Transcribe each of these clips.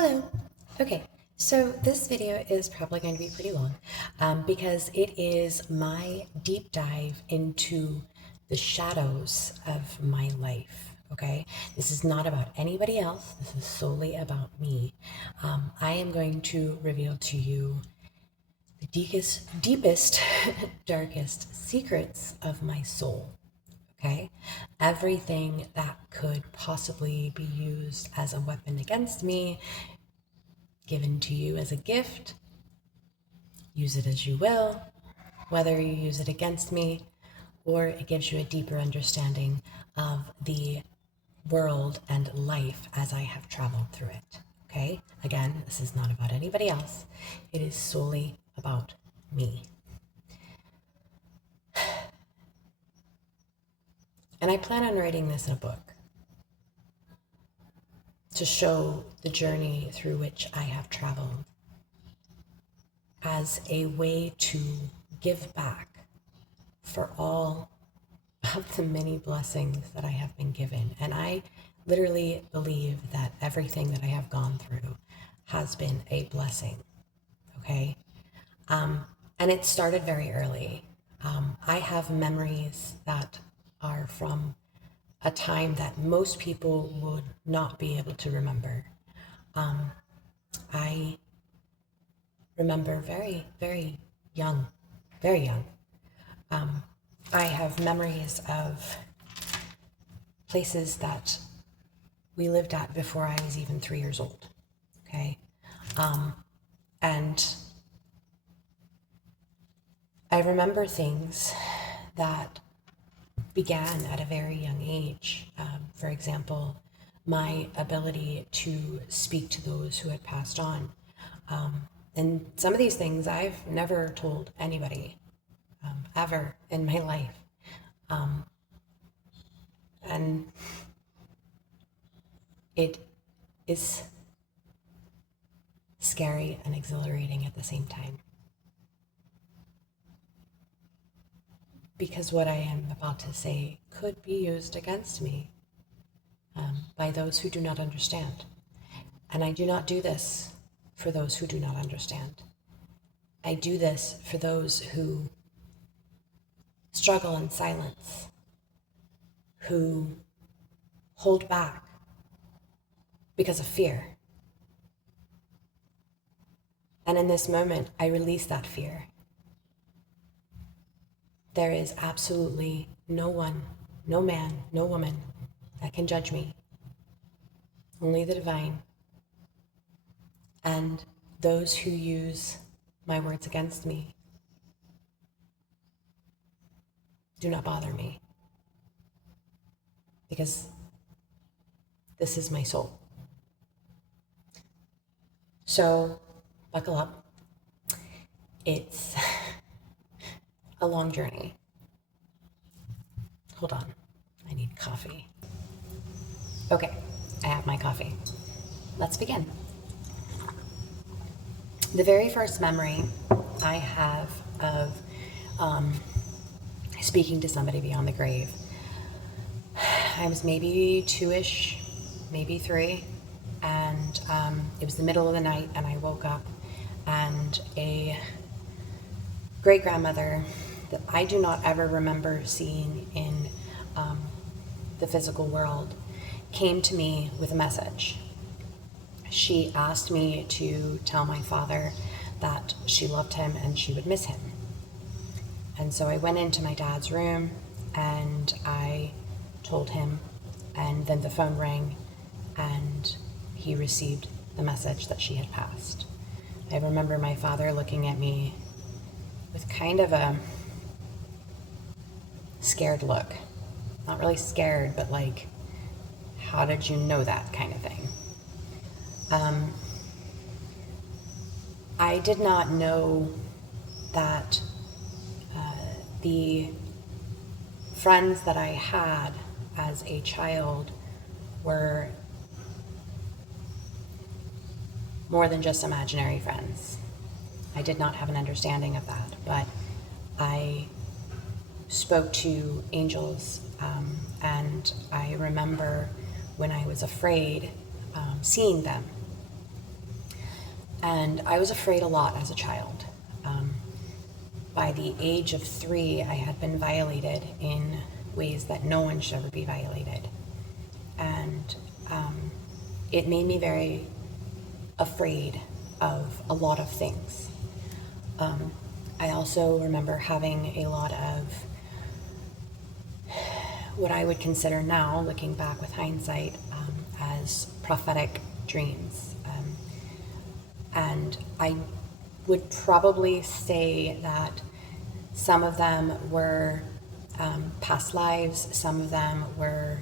Hello. Okay, so this video is probably going to be pretty long because it is my deep dive into the shadows of my life. Okay, this is not about anybody else, this is solely about me. I am going to reveal to you the deepest darkest secrets of my soul. Okay, everything that could possibly be used as a weapon against me, given to you as a gift. Use it as you will, whether you use it against me or it gives you a deeper understanding of the world and life as I have traveled through it. Okay? Again, this is not about anybody else, it is solely about me. And I plan on writing this in a book to show the journey through which I have traveled as a way to give back for all of the many blessings that I have been given. And I literally believe that everything that I have gone through has been a blessing. Okay? And it started very early. I have memories that are from a time that most people would not be able to remember. I remember very, very young. I have memories of places that we lived at before I was even 3 years old. Okay. And I remember things that began at a very young age. For example, my ability to speak to those who had passed on. And some of these things I've never told anybody ever in my life. And it is scary and exhilarating at the same time. Because what I am about to say could be used against me by those who do not understand. And I do not do this for those who do not understand. I do this for those who struggle in silence, who hold back because of fear. And in this moment, I release that fear. There is absolutely no one, no man, no woman that can judge me. Only the divine. And those who use my words against me do not bother me. Because this is my soul. So, buckle up. It's a long journey. Hold on, I need coffee. Okay, I have my coffee. Let's begin. The very first memory I have of speaking to somebody beyond the grave, I was maybe 2-ish, maybe 3, and it was the middle of the night, and I woke up, and a great-grandmother that I do not ever remember seeing in the physical world came to me with a message. She asked me to tell my father that she loved him and she would miss him. And so I went into my dad's room and I told him, and then the phone rang and he received the message that she had passed. I remember my father looking at me with kind of a scared look. Not really scared, but like, how did you know that kind of thing? I did not know that the friends that I had as a child were more than just imaginary friends. I did not have an understanding of that, but I spoke to angels, and I remember when I was afraid, seeing them And I was afraid a lot as a child. Um, by the age of 3, I had been violated in ways that no one should ever be violated. And it made me very afraid of a lot of things. I also remember having a lot of what I would consider now, looking back with hindsight, as prophetic dreams. And I would probably say that some of them were past lives, some of them were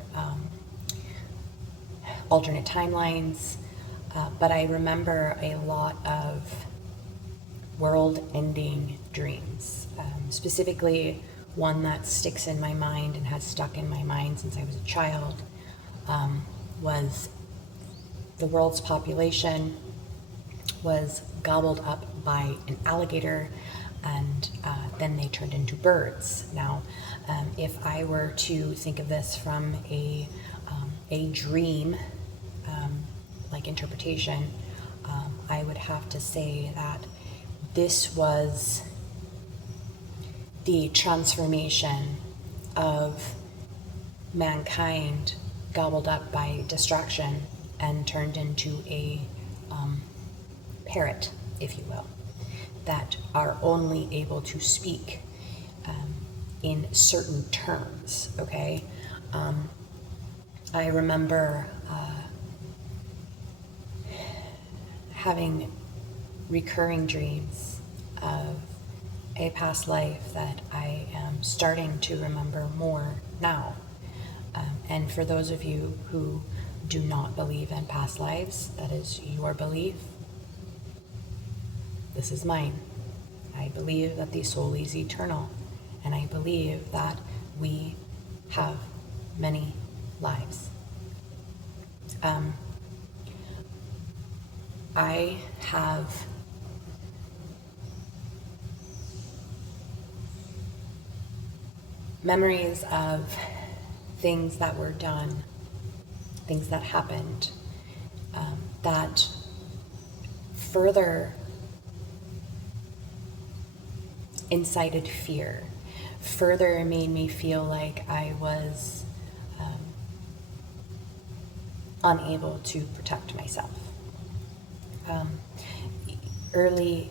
alternate timelines, but I remember a lot of world-ending dreams, specifically one that sticks in my mind and has stuck in my mind since I was a child, was the world's population was gobbled up by an alligator, and then they turned into birds. Now, if I were to think of this from a dream like interpretation, I would have to say that this was the transformation of mankind gobbled up by distraction and turned into a parrot, if you will, that are only able to speak in certain terms, okay? I remember having recurring dreams of a past life that I am starting to remember more now. And for those of you who do not believe in past lives, that is your belief. This is mine. I believe that the soul is eternal, and I believe that we have many lives. I have memories of things that were done, things that happened, that further incited fear, further made me feel like I was unable to protect myself. Early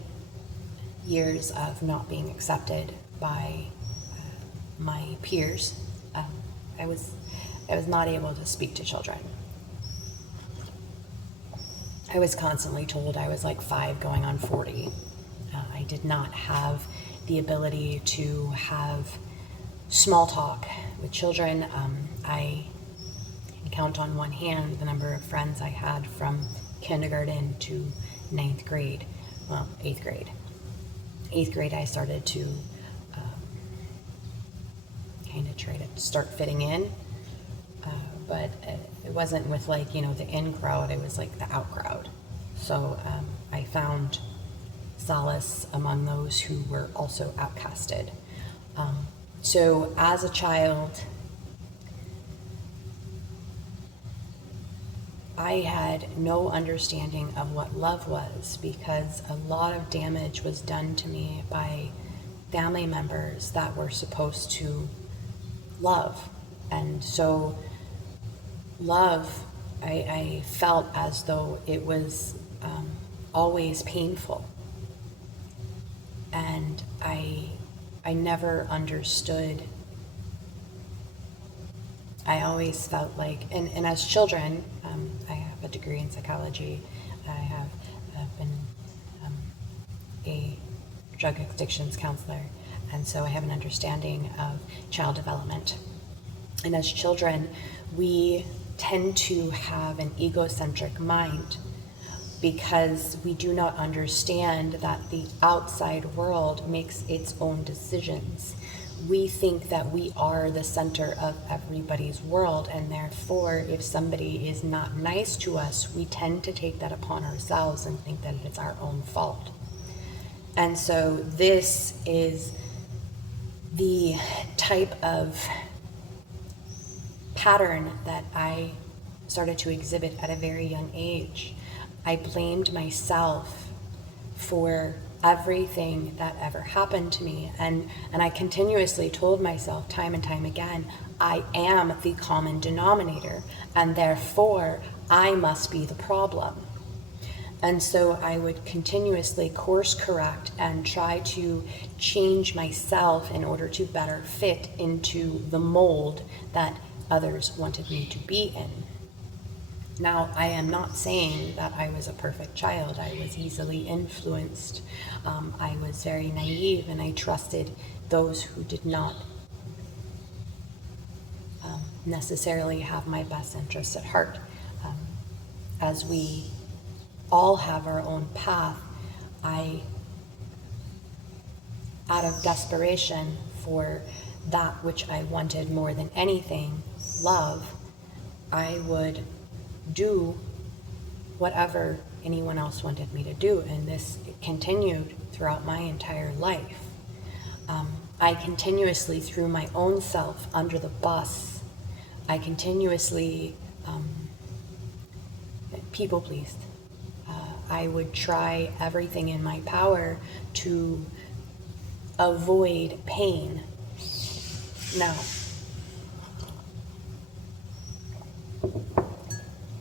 years of not being accepted by my peers, I was not able to speak to children. I was constantly told I was like 5 going on 40. I did not have the ability to have small talk with children. I can count on one hand the number of friends I had from kindergarten to 9th grade, well, 8th grade. 8th grade, I started to kind of try to start fitting in, but it wasn't with like, the in crowd, it was like the out crowd. So I found solace among those who were also outcasted. So as a child, I had no understanding of what love was, because a lot of damage was done to me by family members that were supposed to love. And so love, I felt as though it was always painful. And I never understood. I always felt like, and as children, I have a degree in psychology. I have been a drug addictions counselor, and so I have an understanding of child development. And as children, we tend to have an egocentric mind because we do not understand that the outside world makes its own decisions. We think that we are the center of everybody's world, and therefore, if somebody is not nice to us, we tend to take that upon ourselves and think that it's our own fault. And so this is the type of pattern that I started to exhibit at a very young age. I blamed myself for everything that ever happened to me. And I continuously told myself time and time again, I am the common denominator, and therefore I must be the problem. And so I would continuously course correct and try to change myself in order to better fit into the mold that others wanted me to be in. Now, I am not saying that I was a perfect child. I was easily influenced. I was very naive, and I trusted those who did not necessarily have my best interests at heart. As we all have our own path, out of desperation for that which I wanted more than anything, love, I would do whatever anyone else wanted me to do. And this continued throughout my entire life. I continuously threw my own self under the bus. I continuously people pleased. I would try everything in my power to avoid pain. Now,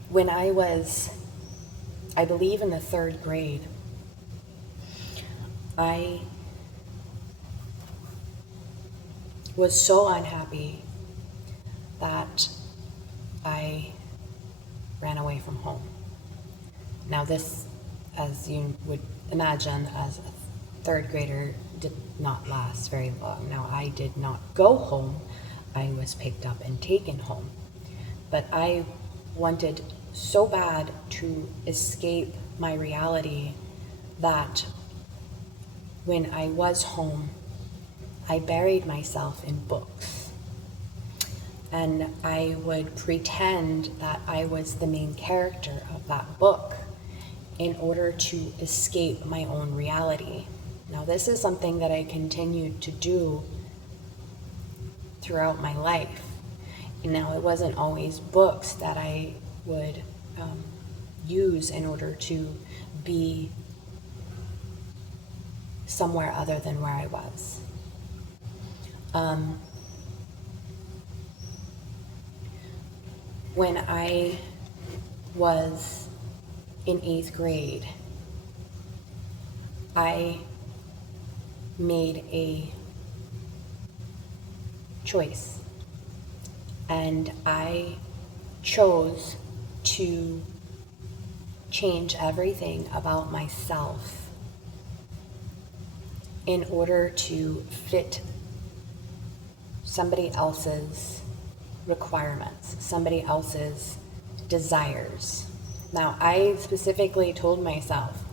when I was, I believe, in the 3rd grade, I was so unhappy that I ran away from home. Now this, as you would imagine, as a 3rd grader, did not last very long. Now, I did not go home. I was picked up and taken home. But I wanted so bad to escape my reality that when I was home, I buried myself in books. And I would pretend that I was the main character of that book in order to escape my own reality. Now, this is something that I continued to do throughout my life. Now, it wasn't always books that I would use in order to be somewhere other than where I was. When I was in 8th grade, I made a choice, and I chose to change everything about myself in order to fit somebody else's requirements, somebody else's desires. Now, I specifically told myself,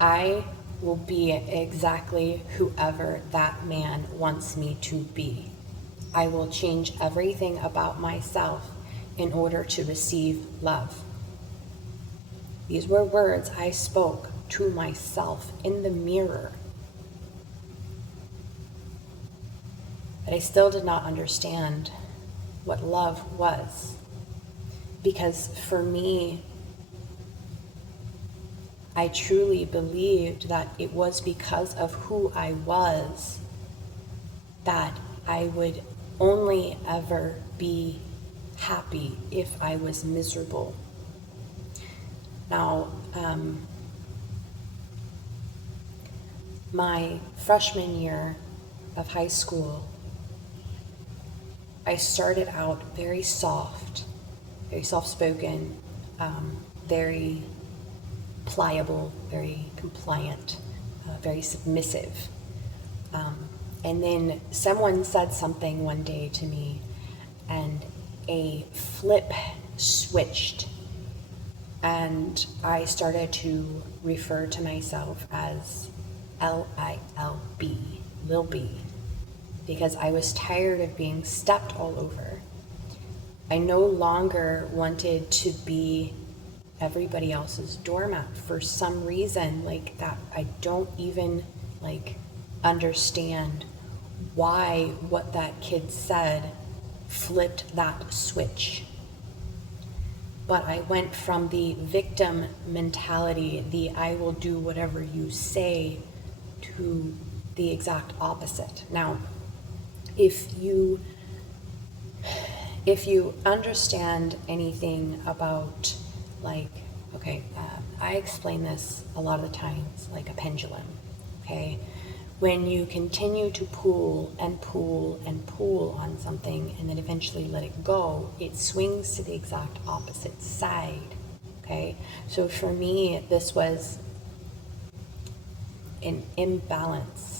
I will be exactly whoever that man wants me to be. I will change everything about myself in order to receive love. These were words I spoke to myself in the mirror. But I still did not understand what love was. Because for me, I truly believed that it was because of who I was that I would only ever be happy if I was miserable. Now, my freshman year of high school, I started out very soft, very soft-spoken, very pliable, very compliant, very submissive. And then someone said something one day to me, and a flip switched, and I started to refer to myself as L-I-L-B, Lil B, because I was tired of being stepped all over. I no longer wanted to be everybody else's doormat for some reason, like that I don't even understand why what that kid said flipped that switch. but I went from the victim mentality, the I will do whatever you say, to the exact opposite. Now, if you understand anything about, like, okay, I explain this a lot of the times like a pendulum, okay? When you continue to pull and pull and pull on something and then eventually let it go, it swings to the exact opposite side, okay? So for me, this was an imbalance.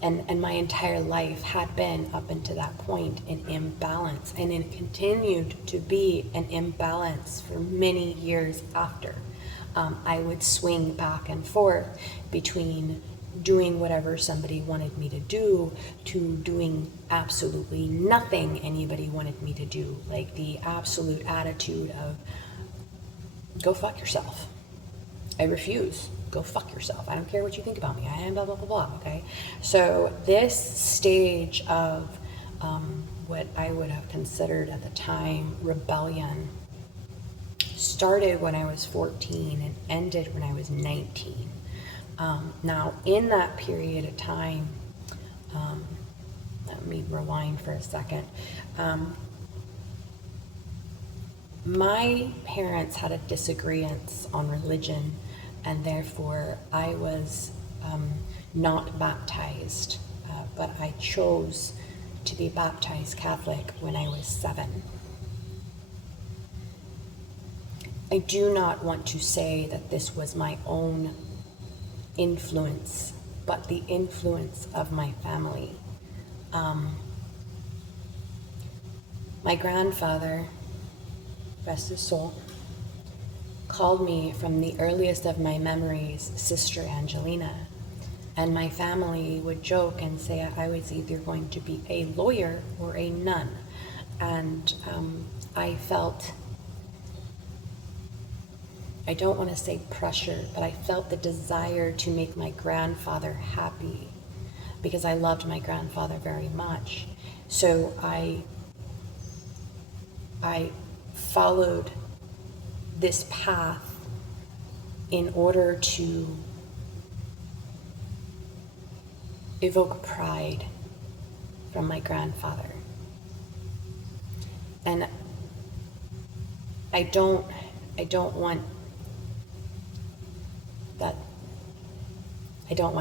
And my entire life had been, up until that point, an imbalance, and it continued to be an imbalance for many years after. I would swing back and forth between doing whatever somebody wanted me to do to doing absolutely nothing anybody wanted me to do, like the absolute attitude of go fuck yourself. I refuse. Go fuck yourself. I don't care what you think about me. I am blah, blah, blah, blah, okay? So this stage of what I would have considered at the time rebellion started when I was 14 and ended when I was 19. Now, in that period of time, let me rewind for a second. My parents had a disagreement on religion, and therefore I was not baptized, but I chose to be baptized Catholic when I was 7. I do not want to say that this was my own influence, but the influence of my family. My grandfather, rest his soul, called me from the earliest of my memories Sister Angelina, and my family would joke and say I was either going to be a lawyer or a nun, and I felt, I don't want to say pressure, but I felt the desire to make my grandfather happy because I loved my grandfather very much. So I followed this path in order to evoke pride from my grandfather. And I don't want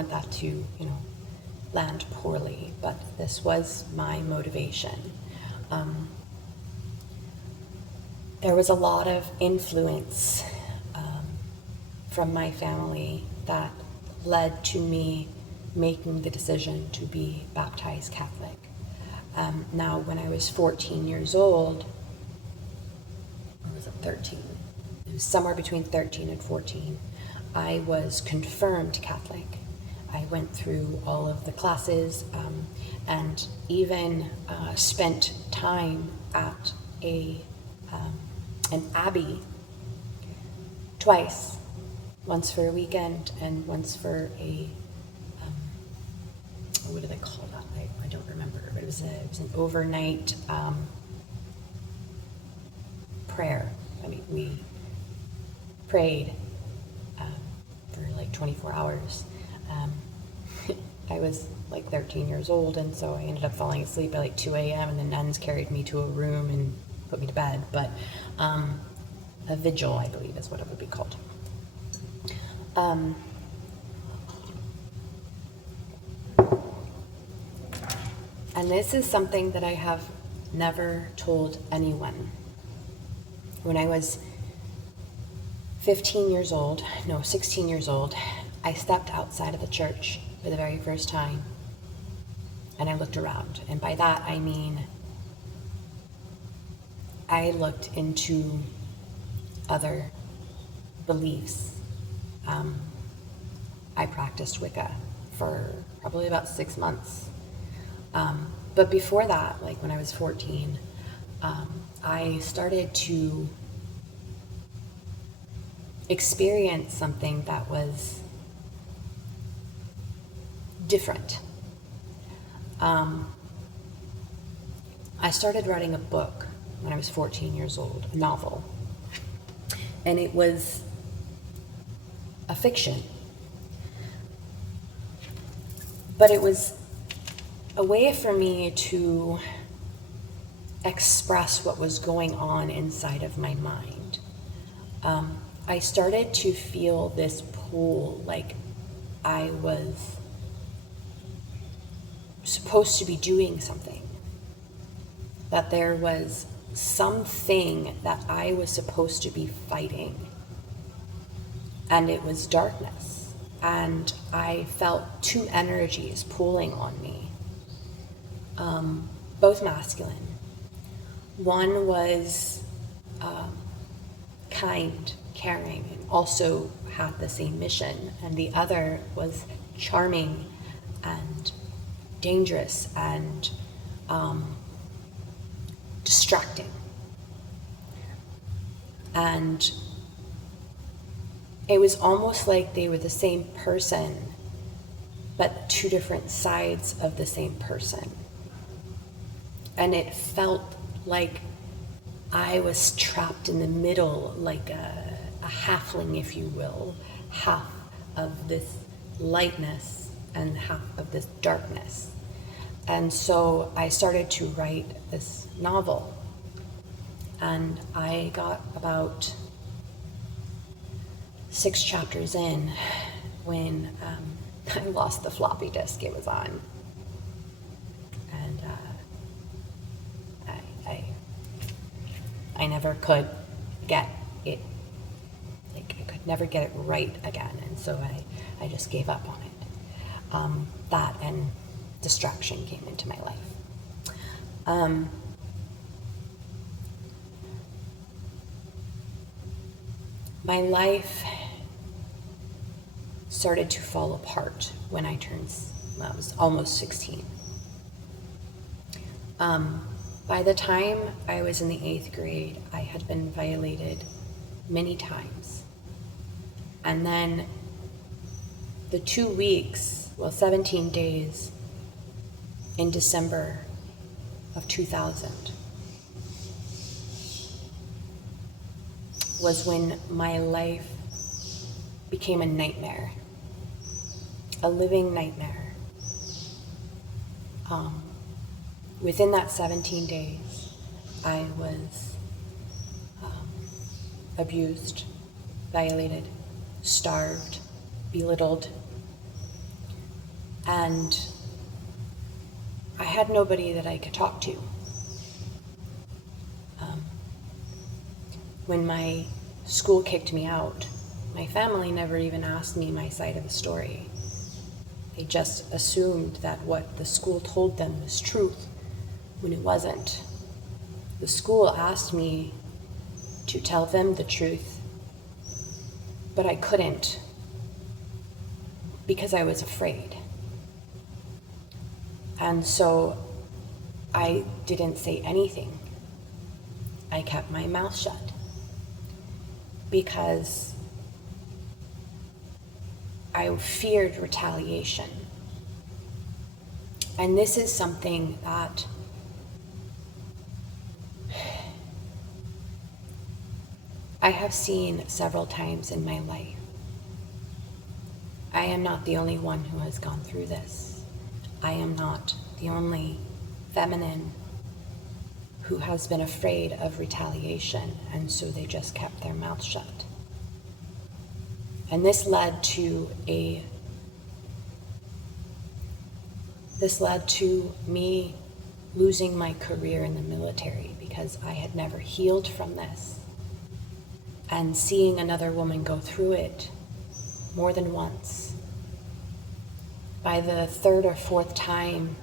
that to, land poorly, but this was my motivation. There was a lot of influence from my family that led to me making the decision to be baptized Catholic. Now, when I was 14 years old, or was it 13? It was somewhere between 13 and 14. I was confirmed Catholic. I went through all of the classes and even spent time at an abbey twice, once for a weekend and once for a, what do they call that? I don't remember, but it was an overnight prayer. I mean, we prayed for like 24 hours. I was like 13 years old, and so I ended up falling asleep at like 2 a.m. and the nuns carried me to a room and put me to bed. But a vigil, I believe, is what it would be called. And this is something that I have never told anyone. When I was 16 years old, I stepped outside of the church for the very first time, and I looked around. And by that, I mean, I looked into other beliefs. I practiced Wicca for probably about 6 months. But before that, like when I was 14, I started to experience something that was different. I started writing a book when I was 14 years old, a novel. And it was a fiction. But it was a way for me to express what was going on inside of my mind. I started to feel this pull, like I was supposed to be doing something, that there was something that I was supposed to be fighting, and it was darkness, and I felt two energies pulling on me, both masculine. One was kind, caring, and also had the same mission, and the other was charming and dangerous and distracting. And it was almost like they were the same person, but two different sides of the same person. And it felt like I was trapped in the middle, like a halfling, if you will, half of this lightness and half of this darkness. And so I started to write this novel, and I got about 6 chapters in when I lost the floppy disk it was on. And I never could get it, like I could never get it right again, and so I just gave up on it. That and distraction came into my life. My life started to fall apart when I was almost 16. By the time I was in the 8th grade, I had been violated many times. And then the 2 weeks, 17 days in December of 2000 was when my life became a nightmare, a living nightmare. Within that 17 days, I was abused, violated, starved, belittled, and I had nobody that I could talk to. When my school kicked me out, my family never even asked me my side of the story. They just assumed that what the school told them was truth, when it wasn't. The school asked me to tell them the truth, but I couldn't because I was afraid. And so I didn't say anything. I kept my mouth shut because I feared retaliation. And this is something that I have seen several times in my life. I am not the only one who has gone through this. I am not the only feminine who has been afraid of retaliation, and so they just kept their mouth shut. And this led to me losing my career in the military because I had never healed from this. And seeing another woman go through it more than once. By the 3rd or 4th time,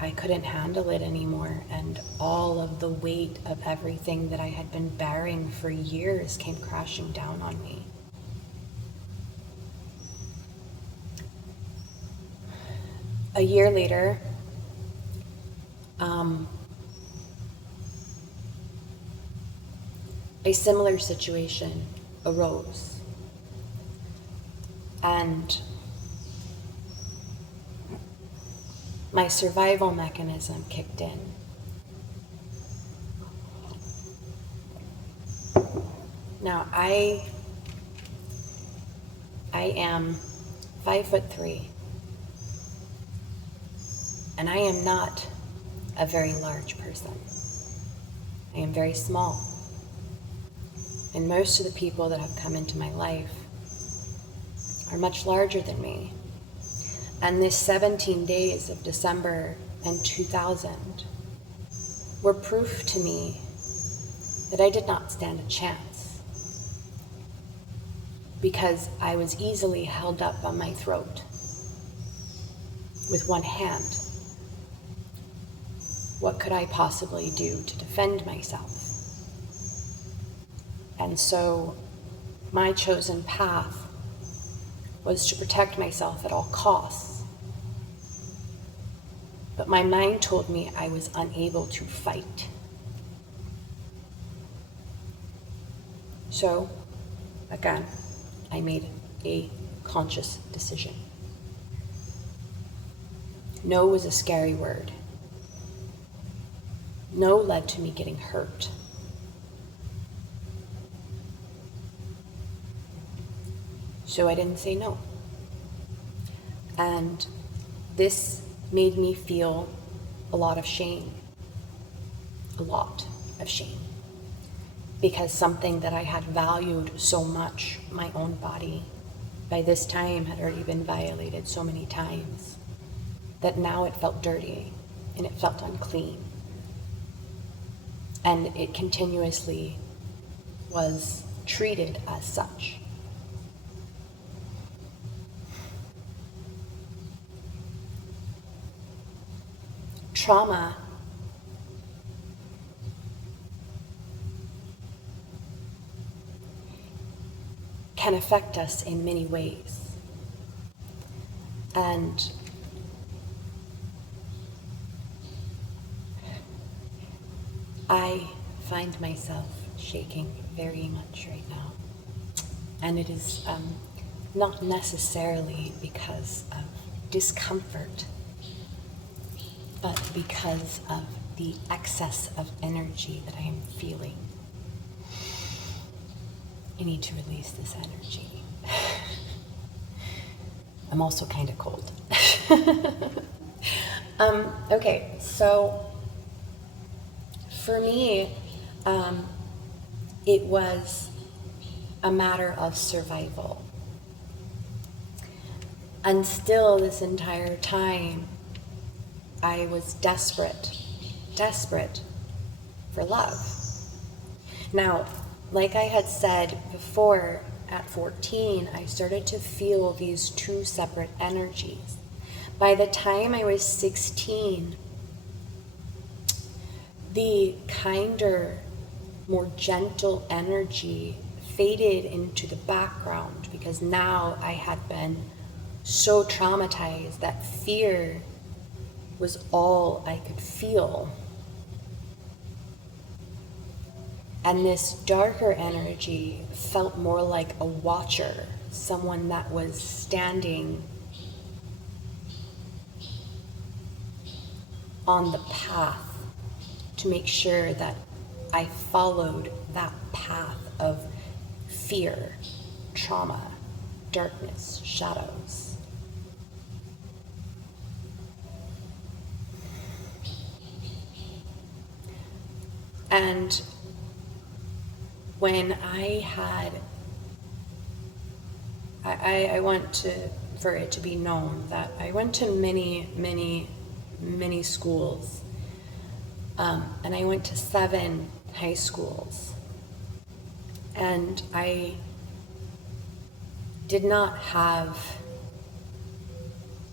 I couldn't handle it anymore, and all of the weight of everything that I had been bearing for years came crashing down on me. A year later, a similar situation arose, and my survival mechanism kicked in. Now, I am 5'3", and I am not a very large person. I am very small. And most of the people that have come into my life are much larger than me. And this 17 days of December and 2000 were proof to me that I did not stand a chance, because I was easily held up on my throat with one hand. What could I possibly do to defend myself? And so my chosen path was to protect myself at all costs. But my mind told me I was unable to fight. So, again, I made a conscious decision. No was a scary word. No led to me getting hurt. So I didn't say no. And this made me feel a lot of shame. A lot of shame. Because something that I had valued so much, my own body, by this time had already been violated so many times that now it felt dirty and it felt unclean. And it continuously was treated as such. Trauma can affect us in many ways. And I find myself shaking very much right now. And it is not necessarily because of discomfort, but because of the excess of energy that I am feeling. I need to release this energy. I'm also kind of cold. Okay, so for me, it was a matter of survival. And still this entire time, I was desperate for love. Now, like I had said before, at 14, I started to feel these two separate energies. By the time I was 16, the kinder, more gentle energy faded into the background, because now I had been so traumatized that fear was all I could feel. And this darker energy felt more like a watcher, someone that was standing on the path to make sure that I followed that path of fear, trauma, darkness, shadows. And when I want for it to be known that I went to many schools, and I went to 7 high schools, and I did not have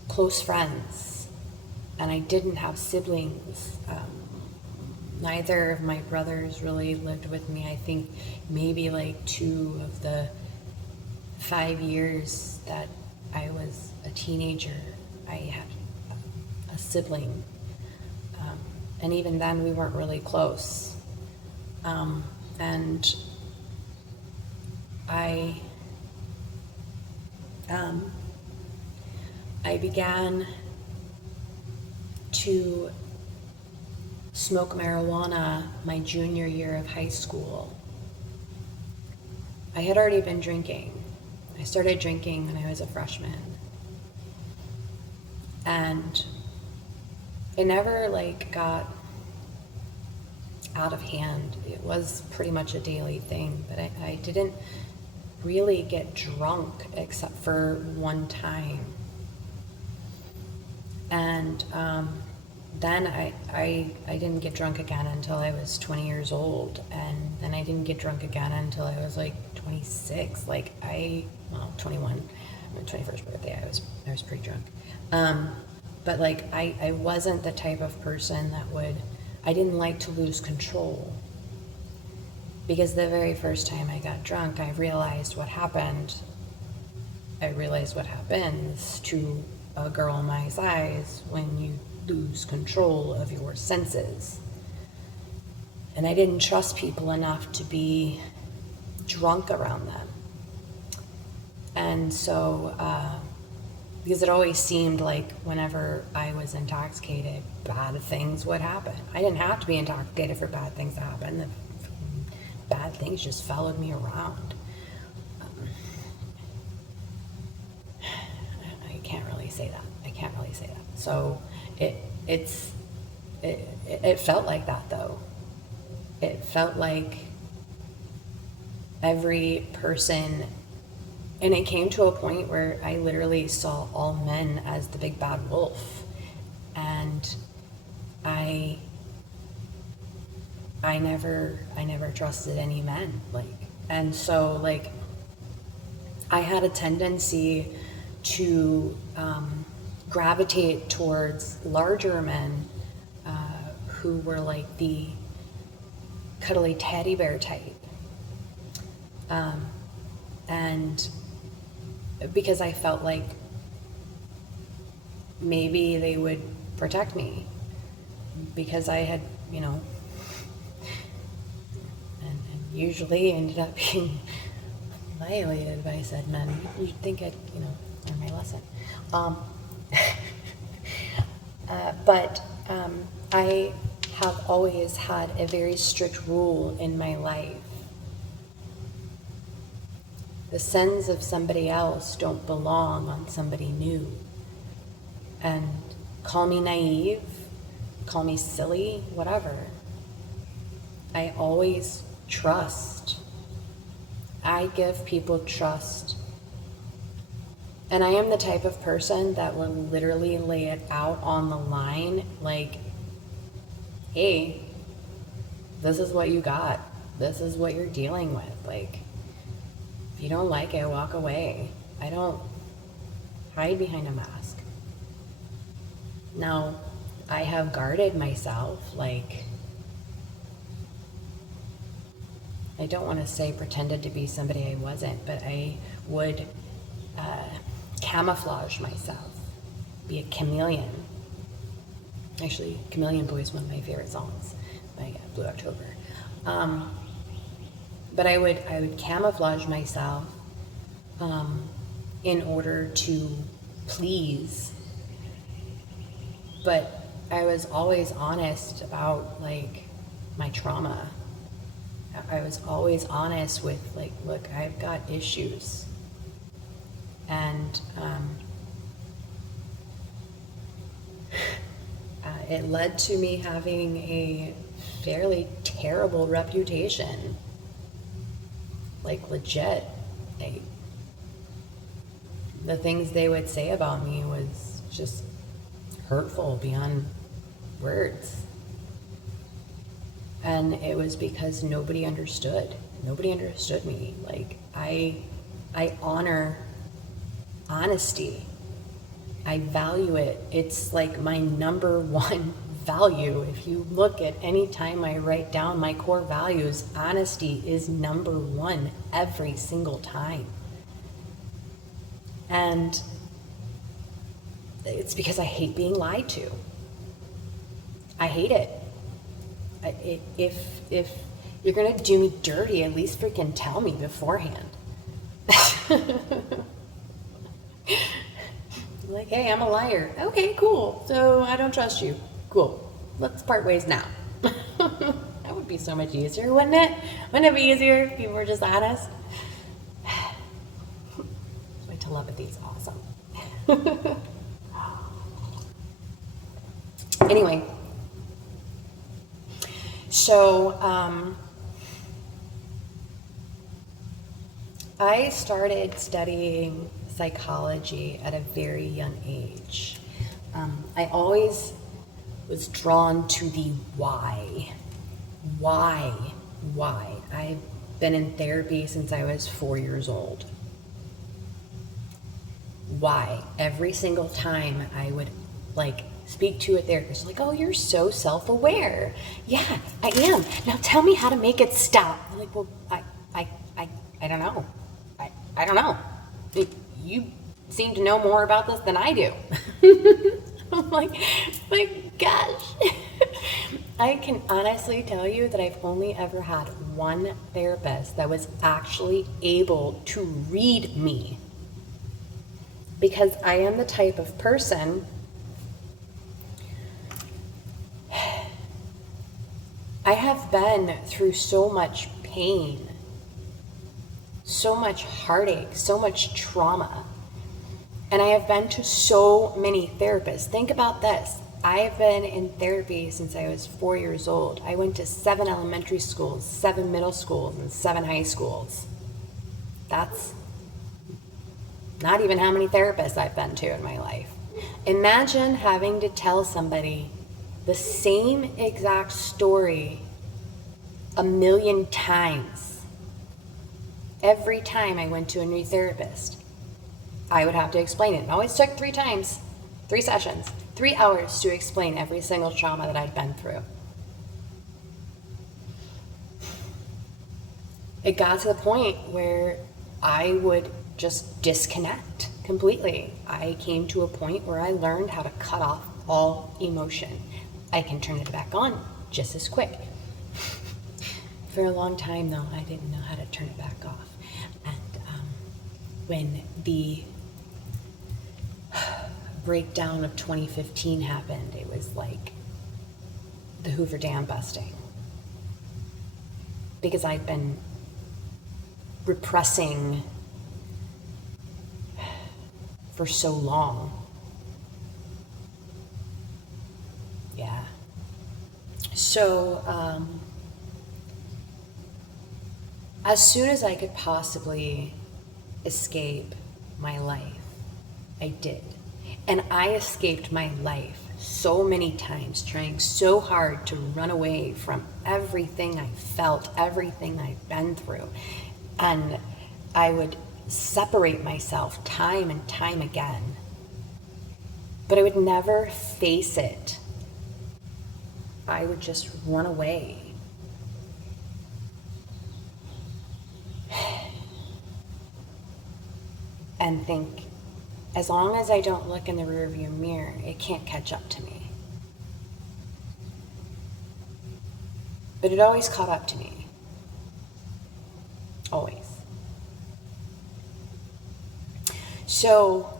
close friends, and I didn't have siblings. Neither of my brothers really lived with me. I think maybe like 2 of the 5 years that I was a teenager, I had a sibling. And even then we weren't really close. And I began to smoke marijuana my junior year of high school. I had already been drinking. I started drinking when I was a freshman. And it never like got out of hand. It was pretty much a daily thing, but I didn't really get drunk except for one time. And then I didn't get drunk again until I was 20 years old. And then I didn't get drunk again until I was like 26. Like 21, my 21st birthday, I was pretty drunk. But like I wasn't the type of person that I didn't like to lose control. Because the very first time I got drunk, I realized what happened. I realized what happens to a girl my size when you lose control of your senses. And I didn't trust people enough to be drunk around them. And so, because it always seemed like whenever I was intoxicated, bad things would happen. I didn't have to be intoxicated for bad things to happen. The bad things just followed me around. I can't really say that. So it felt like that though. It felt like every person, and it came to a point where I literally saw all men as the big bad wolf. And I never trusted any men. And so I had a tendency to gravitate towards larger men who were like the cuddly teddy bear type. And because I felt like maybe they would protect me because I had, and usually ended up being violated by said men. You'd think I'd, learn my lesson. But I have always had a very strict rule in my life. The sins of somebody else don't belong on somebody new. And call me naive, call me silly, whatever. I always trust. I give people trust. And I am the type of person that will literally lay it out on the line, like, hey, this is what you got. This is what you're dealing with. Like, if you don't like it, walk away. I don't hide behind a mask. Now, I have guarded myself, I don't want to say pretended to be somebody I wasn't, but I would camouflage myself, be a chameleon. Actually, Chameleon Boy is one of my favorite songs by Blue October. But I would camouflage myself in order to please. But I was always honest about my trauma. I was always honest with look, I've got issues. And it led to me having a fairly terrible reputation. Legit. The things they would say about me was just hurtful beyond words. And it was because nobody understood. Nobody understood me. I honor honesty. I value it. It's my number one value. If you look at any time I write down my core values, honesty is number one every single time. And it's because I hate being lied to. I hate it. If you're gonna do me dirty, at least freaking tell me beforehand. Hey, I'm a liar. Okay, cool. So I don't trust you. Cool. Let's part ways now. That would be so much easier, wouldn't it? Wouldn't it be easier if people were just honest? Telepathy is awesome. Anyway, so I started studying psychology at a very young age. I always was drawn to the why. Why? I've been in therapy since I was 4 years old. Why? Every single time I would speak to a therapist, like, oh, you're so self-aware. Yeah, I am. Now tell me how to make it stop. I'm like, well, I don't know. I don't know. You seem to know more about this than I do. I'm like, my gosh. I can honestly tell you that I've only ever had one therapist that was actually able to read me. Because I am the type of person, I have been through so much pain, so much heartache, so much trauma. And I have been to so many therapists. Think about this. I have been in therapy since I was 4 years old. I went to 7 elementary schools, 7 middle schools, and 7 high schools. That's not even how many therapists I've been to in my life. Imagine having to tell somebody the same exact story a million times. Every time I went to a new therapist, I would have to explain it. It always took 3 times, 3 sessions, 3 hours to explain every single trauma that I'd been through. It got to the point where I would just disconnect completely. I came to a point where I learned how to cut off all emotion. I can turn it back on just as quick. For a long time, though, I didn't know how to turn it back off. And when the breakdown of 2015 happened, it was like the Hoover Dam busting. Because I'd been repressing for so long. Yeah. So, as soon as I could possibly escape my life, I did. And I escaped my life so many times, trying so hard to run away from everything I felt, everything I've been through. And I would separate myself time and time again. But I would never face it. I would just run away. And think, as long as I don't look in the rearview mirror, it can't catch up to me. But it always caught up to me. Always. So,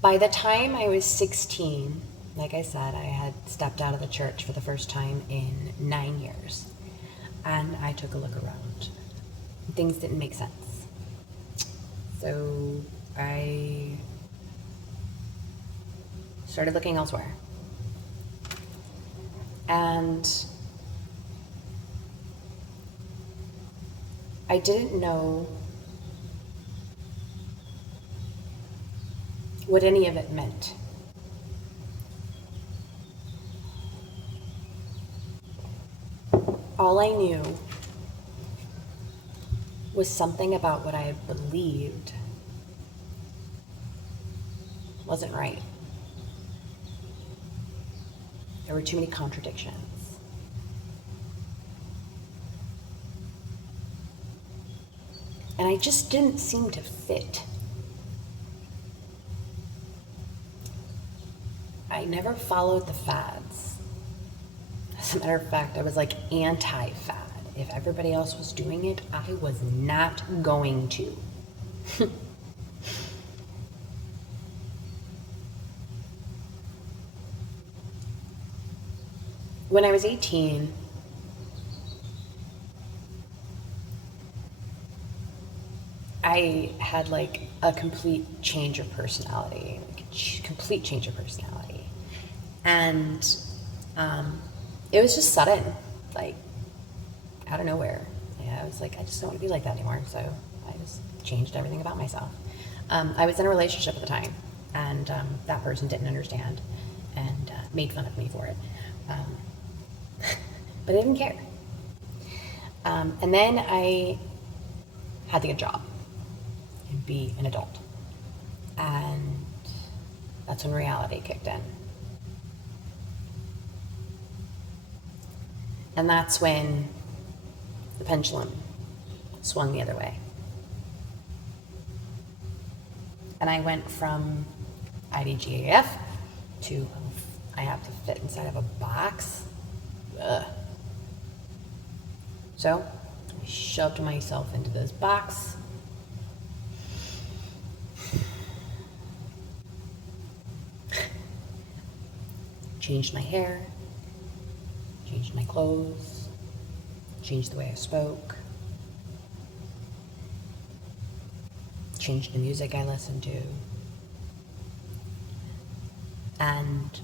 by the time I was 16, like I said, I had stepped out of the church for the first time in 9 years. And I took a look around. Things didn't make sense. So I started looking elsewhere. And I didn't know what any of it meant. All I knew was something about what I believed wasn't right. There were too many contradictions. And I just didn't seem to fit. I never followed the fads. As a matter of fact, I was like anti-fad. If everybody else was doing it, I was not going to. When I was 18, I had like a complete change of personality, complete change of personality. And it was just sudden, like out of nowhere. Yeah, I was like, I just don't want to be like that anymore. So I just changed everything about myself. I was in a relationship at the time, and that person didn't understand and made fun of me for it. But I didn't care. And then I had to get a job and be an adult. And that's when reality kicked in. And that's when the pendulum swung the other way. And I went from IDGAF to I have to fit inside of a box. Ugh. So I shoved myself into this box. Changed my hair, changed my clothes, changed the way I spoke, changed the music I listened to, and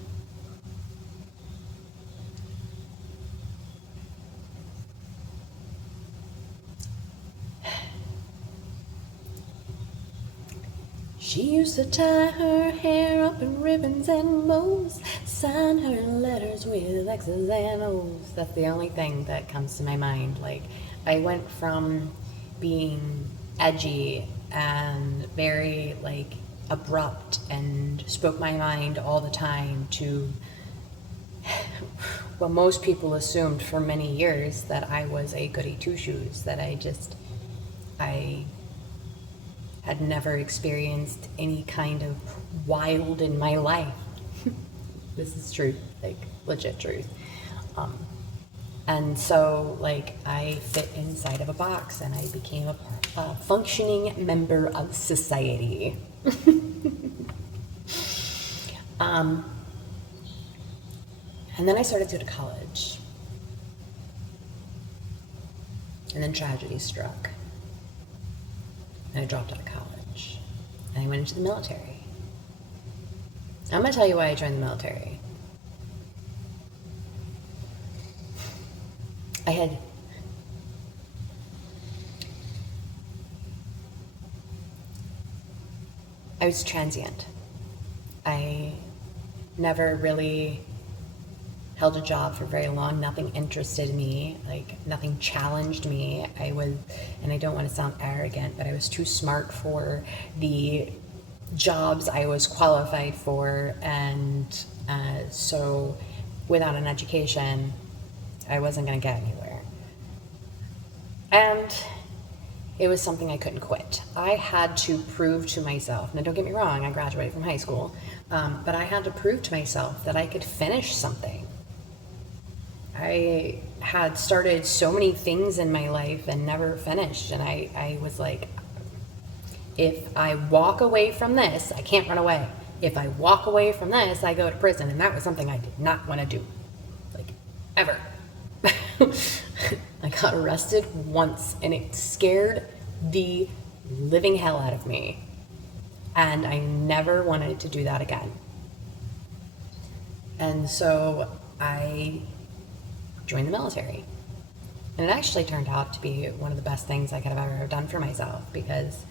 she used to tie her hair up in ribbons and bows, sign her letters with X's and O's. That's the only thing that comes to my mind. Like, I went from being edgy and very, like, abrupt and spoke my mind all the time to what most people assumed for many years, that I was a goody two-shoes, that I had never experienced any kind of wild in my life. This is truth, like legit truth. And so like I fit inside of a box and I became a functioning member of society. And then I started to go to college. And then tragedy struck. And I dropped out of college. And I went into the military. I'm going to tell you why I joined the military. I was transient. I never really held a job for very long. Nothing interested me, like nothing challenged me. And I don't want to sound arrogant, but I was too smart for the jobs I was qualified for. And so without an education, I wasn't going to get anywhere. And it was something I couldn't quit. I had to prove to myself, now don't get me wrong, I graduated from high school, but I had to prove to myself that I could finish something. I had started so many things in my life and never finished, and I was like, if I walk away from this, I can't run away. If I walk away from this, I go to prison, and that was something I did not want to do, like, ever. I got arrested once, and it scared the living hell out of me, and I never wanted to do that again. And so I joined the military, and it actually turned out to be one of the best things I could have ever done for myself, because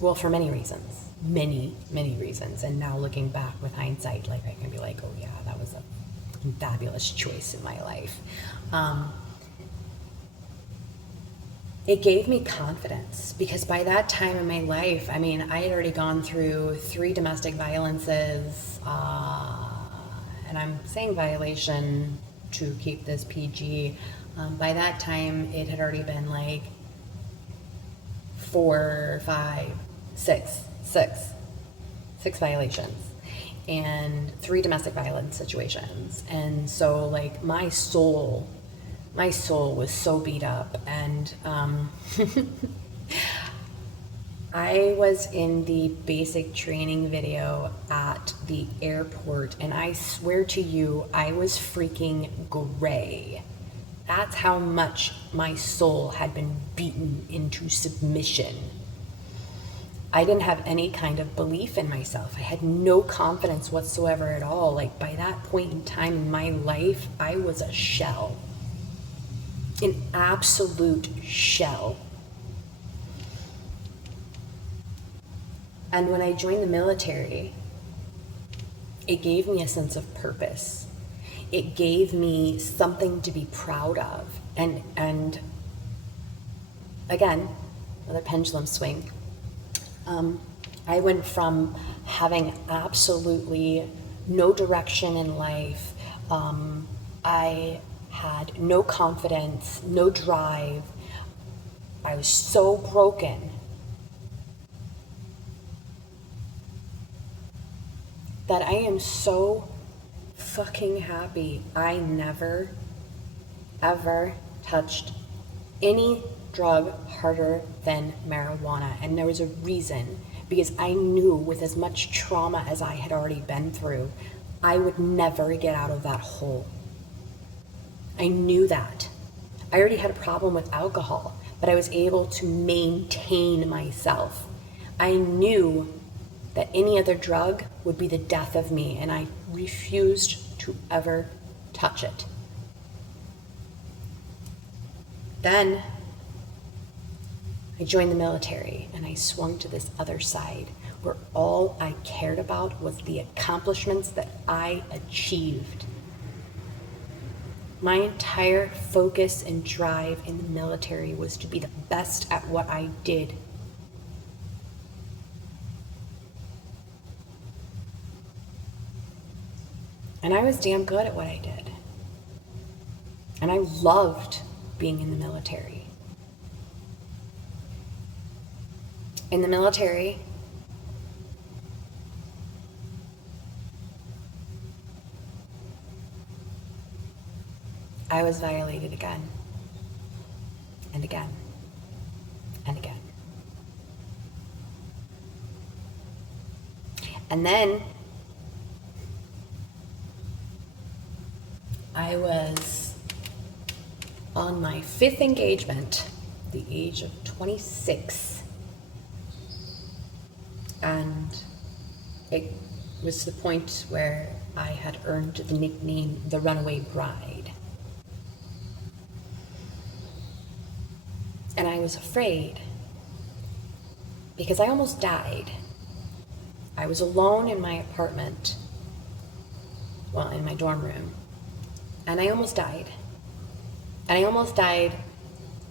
well, for many reasons, many reasons. And now looking back with hindsight, like I can be like, oh yeah, that was a fabulous choice in my life. It gave me confidence, because by that time in my life, I mean, I had already gone through 3 domestic violences, and I'm saying violation to keep this PG. By that time, it had already been like 4, 5, 6 violations and 3 domestic violence situations. And so like my soul was so beat up, and I was in the basic training video at the airport, and I swear to you, I was freaking gray. That's how much my soul had been beaten into submission. I didn't have any kind of belief in myself. I had no confidence whatsoever at all. Like, by that point in time in my life, I was a shell, an absolute shell. And when I joined the military, it gave me a sense of purpose. It gave me something to be proud of. And again, another pendulum swing. I went from having absolutely no direction in life. I had no confidence, no drive. I was so broken that I am so fucking happy I never, ever touched any drug harder than marijuana. And there was a reason, because I knew with as much trauma as I had already been through, I would never get out of that hole. I knew that. I already had a problem with alcohol, but I was able to maintain myself. I knew that any other drug would be the death of me, and I refused to ever touch it. Then I joined the military, and I swung to this other side where all I cared about was the accomplishments that I achieved. My entire focus and drive in the military was to be the best at what I did. And I was damn good at what I did. And I loved being in the military. In the military, I was violated again, and again, and again. And then I was on my 5th engagement, the age of 26, and it was the point where I had earned the nickname the Runaway Bride. And I was afraid because I almost died. I was alone in my apartment, well, in my dorm room, and I almost died. And I almost died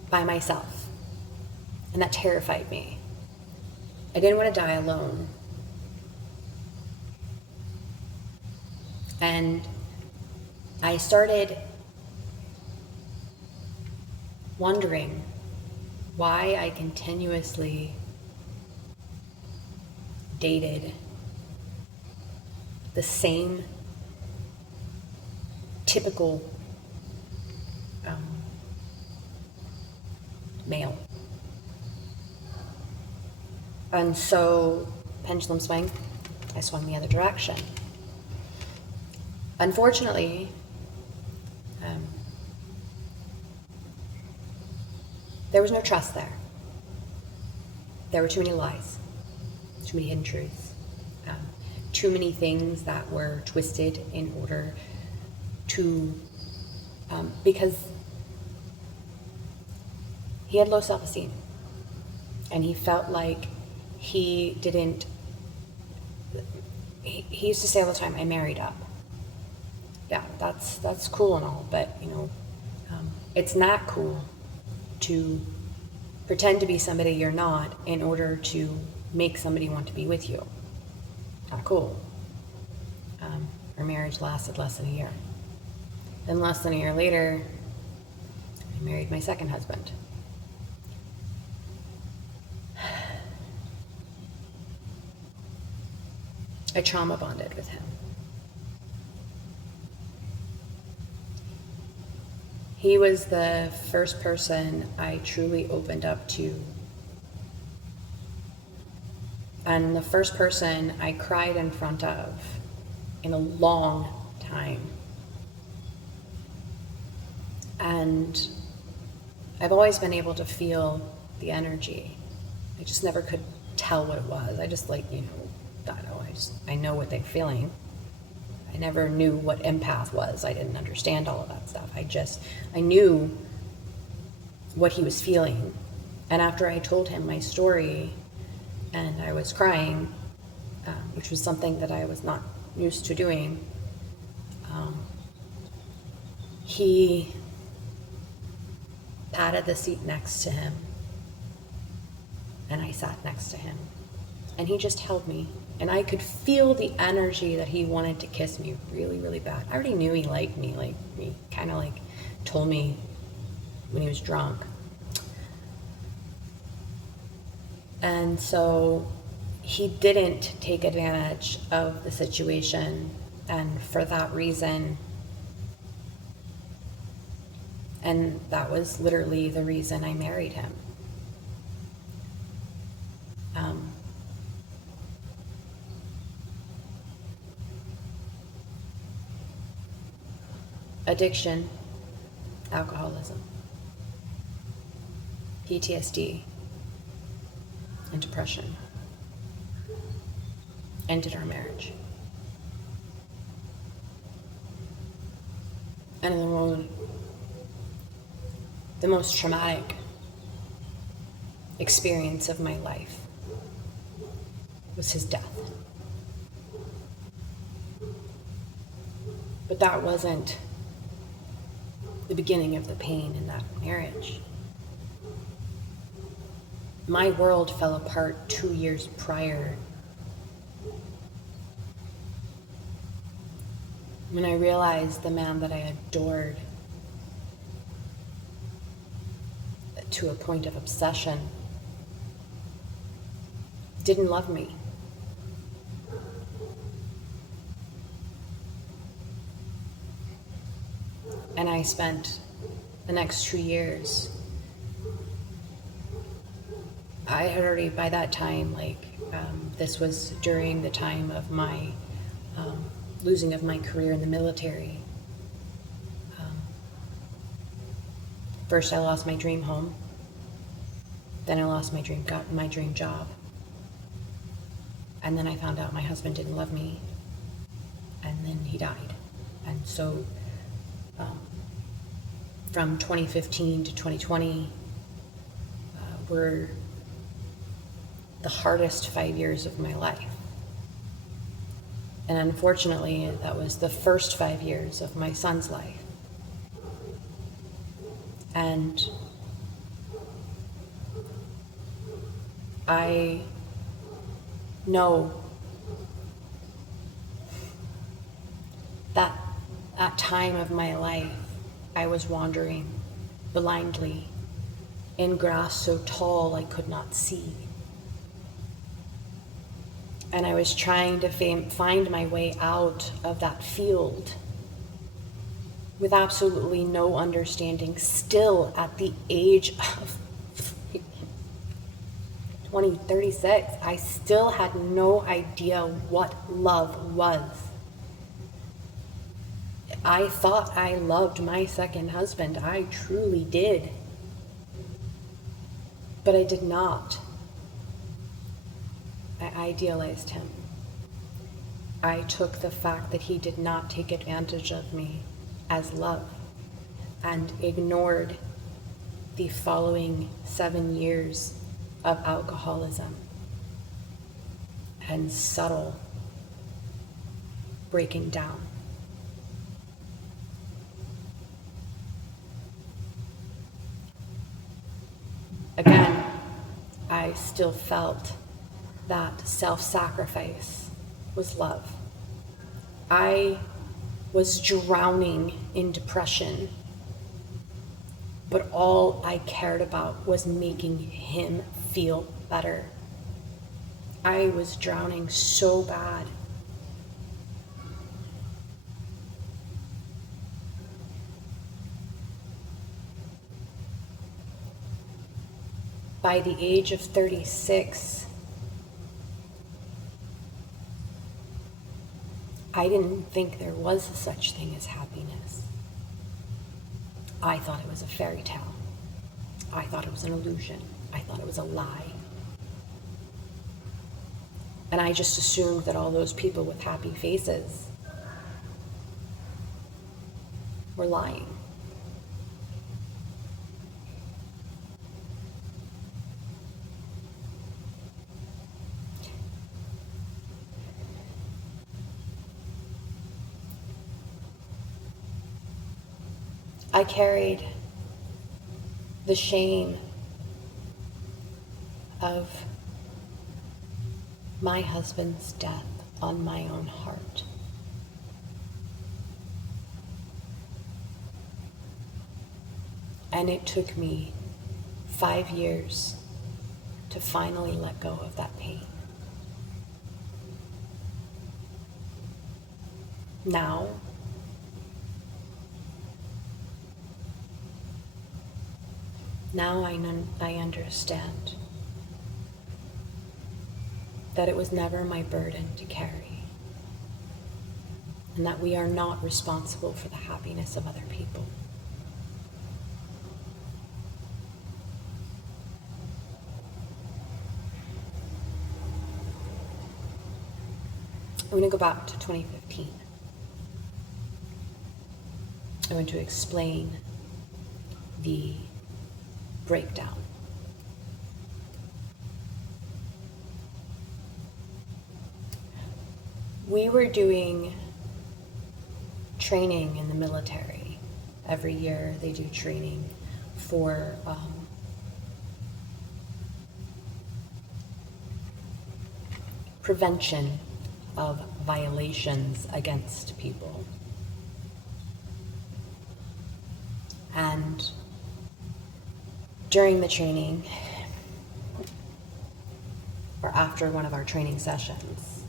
by myself, and that terrified me. I didn't want to die alone. And I started wondering why I continuously dated the same typical male. And so, pendulum swing, I swung the other direction. Unfortunately, there was no trust there. There were too many lies, too many hidden truths, too many things that were twisted in order to, because he had low self-esteem, and he felt like he didn't, he used to say all the time, I married up. Yeah, that's cool and all, but it's not cool to pretend to be somebody you're not in order to make somebody want to be with you. Not cool. Our marriage lasted less than a year. Then less than a year later, I married my second husband. I trauma bonded with him. He was the first person I truly opened up to. And the first person I cried in front of in a long time. And I've always been able to feel the energy. I just never could tell what it was. I just I don't know, I know what they're feeling. I never knew what empath was. I didn't understand all of that stuff. I knew what he was feeling. And after I told him my story and I was crying, which was something that I was not used to doing, he patted the seat next to him, and I sat next to him, and he just held me, and I could feel the energy that he wanted to kiss me really, really bad. I already knew he liked me, he kind of told me when he was drunk. And so he didn't take advantage of the situation, and for that reason, and that was literally the reason I married him. Addiction, alcoholism, PTSD, and depression ended our marriage. And the most traumatic experience of my life was his death. But that wasn't the beginning of the pain in that marriage. My world fell apart 2 years prior, when I realized the man that I adored to a point of obsession didn't love me. And I spent the next 2 years, I had already, by that time, this was during the time of my losing of my career in the military. First I lost my dream home, then I lost my dream job, and then I found out my husband didn't love me, and then he died. And so from 2015 to 2020 were the hardest 5 years of my life. And unfortunately, that was the first 5 years of my son's life. And I know that at time of my life, I was wandering blindly in grass so tall I could not see. And I was trying to find my way out of that field with absolutely no understanding, still at the age of 36, I still had no idea what love was. I thought I loved my second husband. I truly did. But I did not. I idealized him. I took the fact that he did not take advantage of me as love and ignored the following 7 years of alcoholism and subtle breaking down. Again, I still felt that self-sacrifice was love. I was drowning in depression, but all I cared about was making him feel better. I was drowning so bad. By the age of 36, I didn't think there was such thing as happiness. I thought it was a fairy tale. I thought it was an illusion. I thought it was a lie. And I just assumed that all those people with happy faces were lying. I carried the shame of my husband's death on my own heart. And it took me 5 years to finally let go of that pain. Now, I understand that it was never my burden to carry, and that we are not responsible for the happiness of other people. I'm going to go back to 2015. I'm going to explain the breakdown. We were doing training in the military. Every year they do training for prevention of violations against people. And during the training, or after one of our training sessions,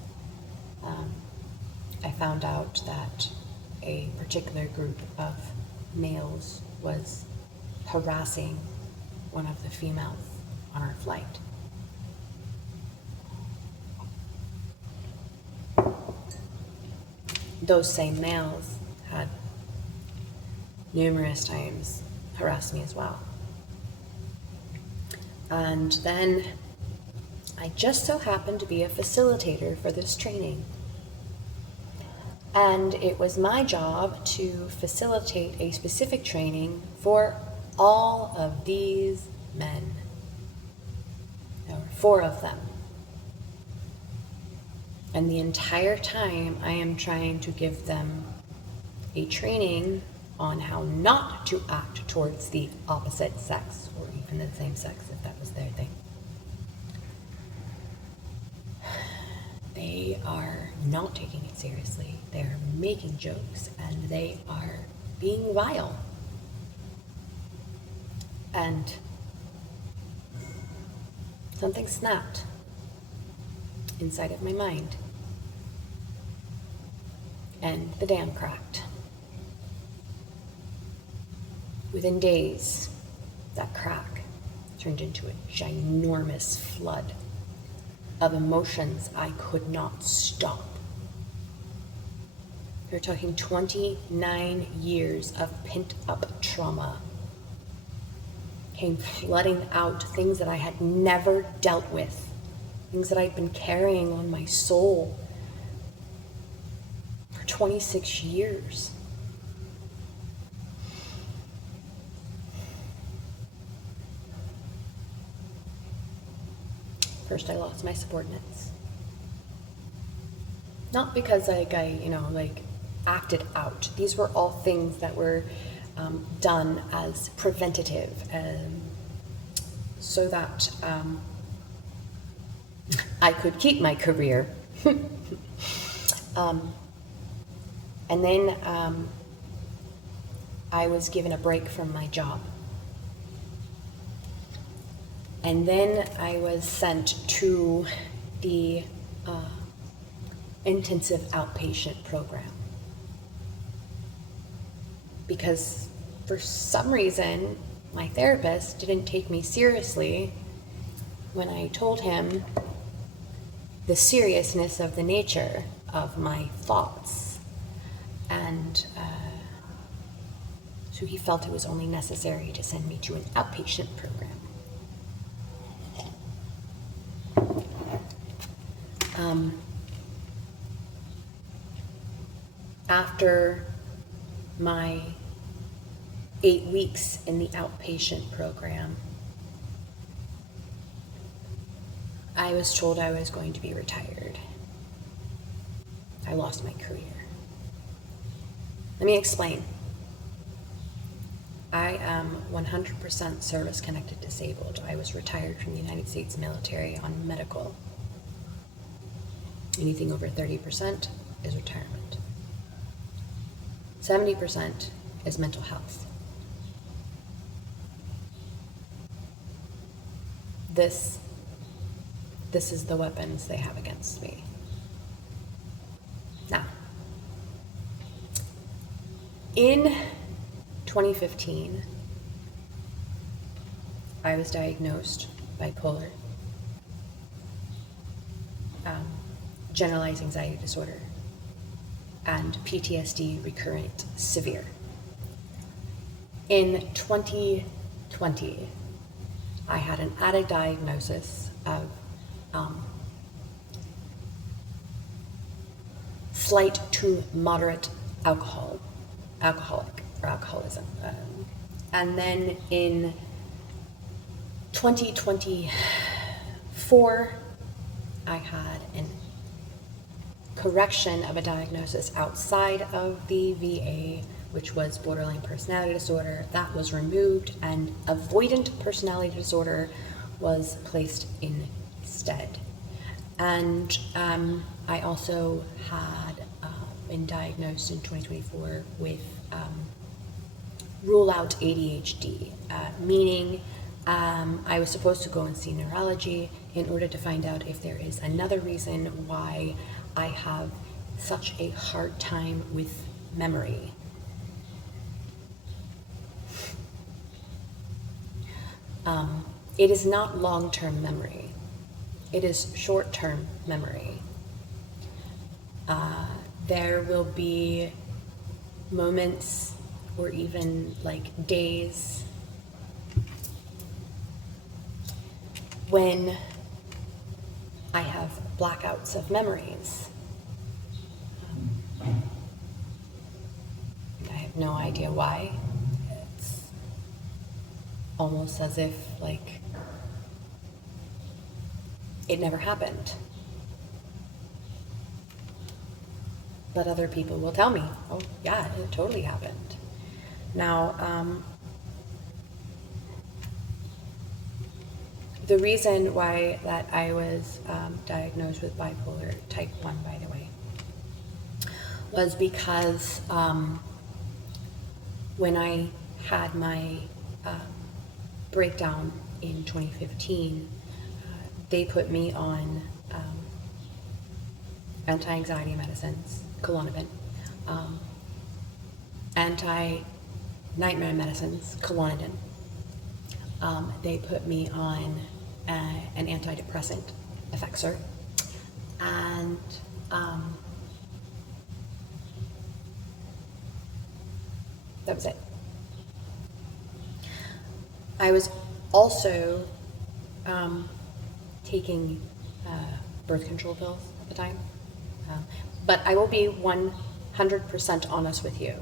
I found out that a particular group of males was harassing one of the females on our flight. Those same males had numerous times harassed me as well. And then I just so happened to be a facilitator for this training. And it was my job to facilitate a specific training for all of these men. There were 4 of them. And the entire time I am trying to give them a training on how not to act towards the opposite sex, or even the same sex if that was their thing. They are not taking it seriously. They're making jokes and they are being vile. And something snapped inside of my mind. And the dam cracked. Within days, that crack turned into a ginormous flood of emotions I could not stop. We're talking 29 years of pent-up trauma came flooding out, things that I had never dealt with, things that I'd been carrying on my soul for 26 years. First, I lost my subordinates. Not because I acted out. These were all things that were done as preventative, so that I could keep my career. And then I was given a break from my job. And then I was sent to the intensive outpatient program. Because for some reason, my therapist didn't take me seriously when I told him the seriousness of the nature of my thoughts. And so So he felt it was only necessary to send me to an outpatient program. After my 8 weeks in the outpatient program, I was told I was going to be retired. I lost my career. Let me explain. I am 100% service-connected disabled. I was retired from the United States military on medical. Anything over 30% is retirement. 70% is mental health. This is the weapons they have against me. Now, in 2015, I was diagnosed bipolar, generalized anxiety disorder, and PTSD recurrent severe. In 2020, I had an added diagnosis of slight to moderate alcoholism. And then in 2024, I had an correction of a diagnosis outside of the VA, which was borderline personality disorder. That was removed, and avoidant personality disorder was placed instead. And I also had been diagnosed in 2024 with rule out ADHD, meaning I was supposed to go and see neurology in order to find out if there is another reason why I have such a hard time with memory. It is not long-term memory. It is short-term memory. There will be moments or even like days when I have blackouts of memories. I have no idea why. It's almost as if like it never happened. But other people will tell me, oh yeah, it totally happened. Now, the reason why that I was diagnosed with bipolar type 1, by the way, was because when I had my breakdown in 2015, they put me on anti-anxiety medicines, Klonopin, anti-nightmare medicines, Klonopin. They put me on an antidepressant, Effexor, and that was it. I was also taking birth control pills at the time. But I will be 100% honest with you.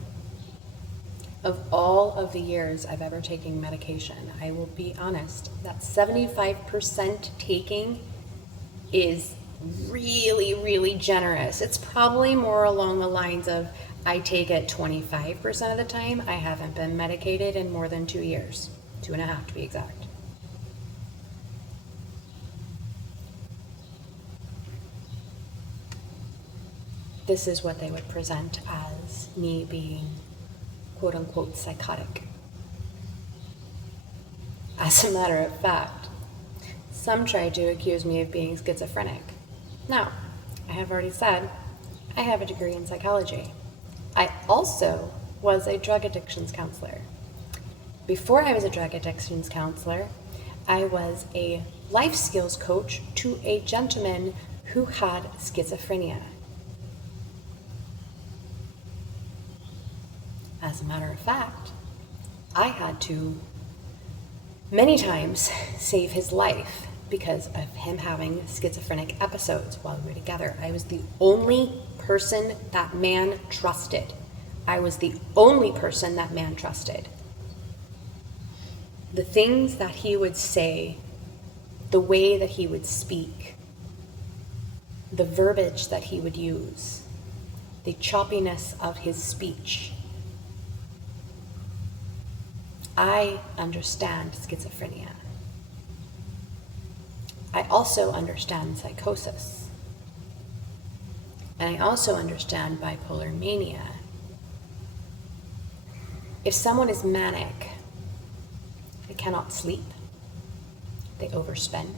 Of all of the years I've ever taken medication, I will be honest that 75% taking is really, really generous. It's probably more along the lines of I take it 25% of the time. I haven't been medicated in more than 2 years, 2.5 to be exact. This is what they would present as me being quote unquote psychotic. As a matter of fact, some tried to accuse me of being schizophrenic. Now, I have already said I have a degree in psychology. I also was a drug addictions counselor. Before I was a drug addictions counselor, I was a life skills coach to a gentleman who had schizophrenia. As a matter of fact, I had to many times save his life because of him having schizophrenic episodes while we were together. I was the only person that man trusted. I was the only person that man trusted. The things that he would say, the way that he would speak, the verbiage that he would use, the choppiness of his speech. I understand schizophrenia. I also understand psychosis. And I also understand bipolar mania. If someone is manic, they cannot sleep, they overspend,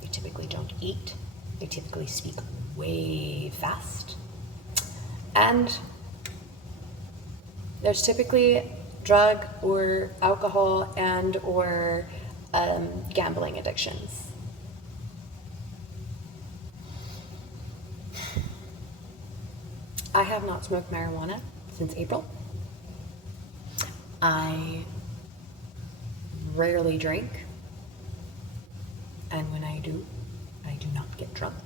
they typically don't eat, they typically speak way fast, and there's typically drug or alcohol and or gambling addictions. I have not smoked marijuana since April. I rarely drink, and when I do not get drunk.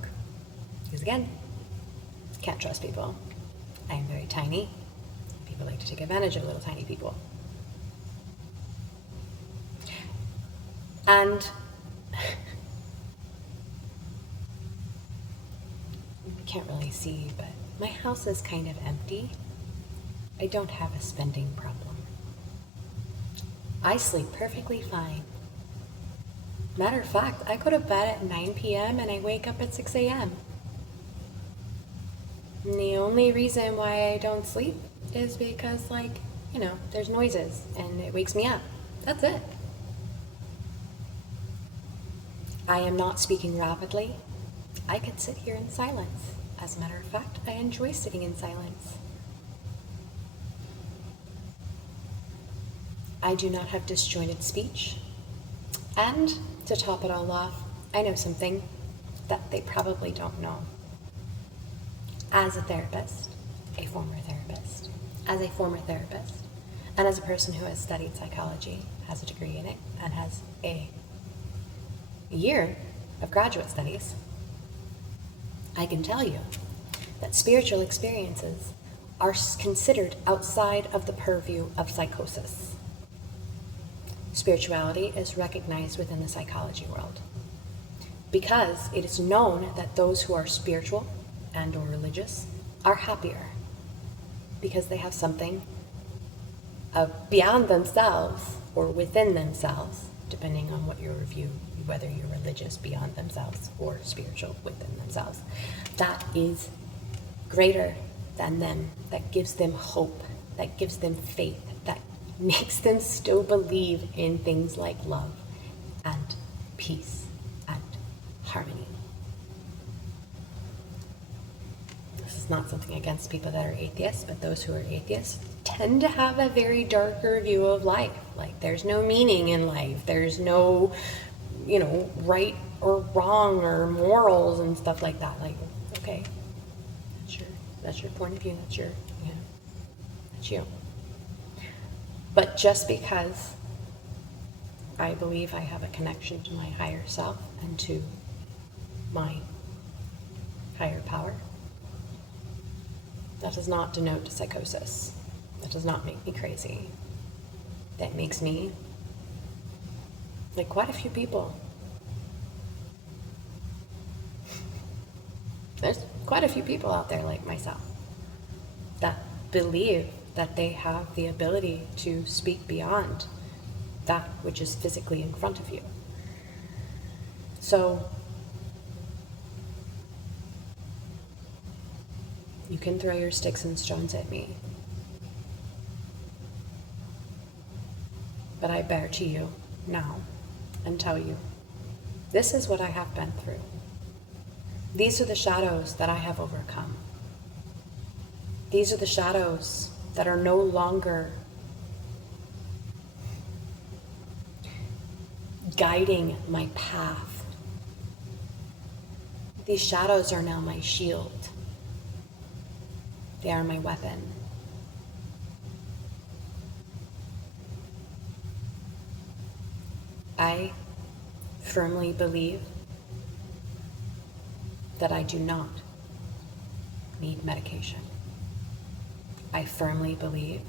Because again, can't trust people. I am very tiny. People like to take advantage of little tiny people. And you can't really see, but my house is kind of empty. I don't have a spending problem. I sleep perfectly fine. Matter of fact, I go to bed at 9 p.m. and I wake up at 6 a.m. And the only reason why I don't sleep is because, there's noises and it wakes me up. That's it. I am not speaking rapidly. I could sit here in silence. As a matter of fact, I enjoy sitting in silence. I do not have disjointed speech. And to top it all off, I know something that they probably don't know. As a therapist, a former therapist, and as a person who has studied psychology, has a degree in it, and has a year of graduate studies, I can tell you that spiritual experiences are considered outside of the purview of psychosis. Spirituality is recognized within the psychology world because it is known that those who are spiritual and or religious are happier because they have something beyond themselves or within themselves, depending on what your view, whether you're religious beyond themselves or spiritual within themselves, that is greater than them, that gives them hope, that gives them faith, that makes them still believe in things like love and peace and harmony. This is not something against people that are atheists, but those who are atheists tend to have a very darker view of life. Like, there's no meaning in life. There's no, right or wrong or morals and stuff like that. Like, okay, that's your point of view. That's you. But just because I believe I have a connection to my higher self and to my higher power, that does not denote psychosis. That does not make me crazy. That makes me like quite a few people. There's quite a few people out there like myself that believe that they have the ability to speak beyond that which is physically in front of you. So you can throw your sticks and stones at me, but I bear to you now and tell you, this is what I have been through. These are the shadows that I have overcome. These are the shadows that are no longer guiding my path. These shadows are now my shield. They are my weapon. I firmly believe that I do not need medication. I firmly believe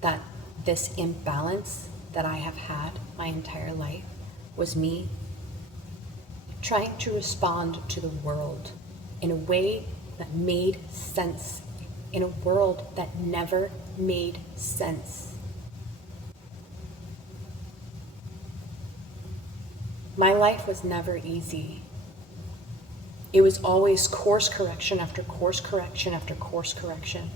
that this imbalance that I have had my entire life was me trying to respond to the world in a way that made sense, in a world that never made sense. My life was never easy. It was always course correction after course correction after course correction.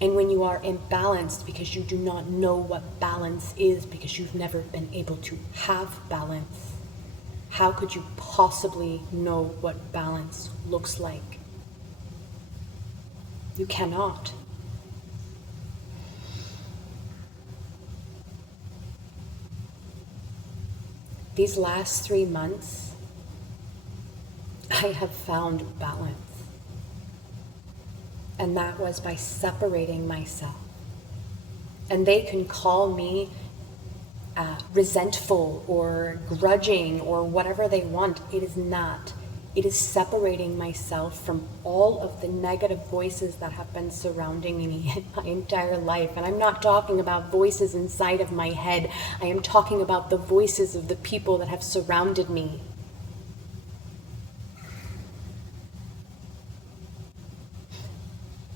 And when you are imbalanced because you do not know what balance is, because you've never been able to have balance, how could you possibly know what balance looks like? You cannot. These last 3 months, I have found balance. And that was by separating myself. And they can call me resentful or grudging or whatever they want. It is not. It is separating myself from all of the negative voices that have been surrounding me my entire life. And I'm not talking about voices inside of my head. I am talking about the voices of the people that have surrounded me.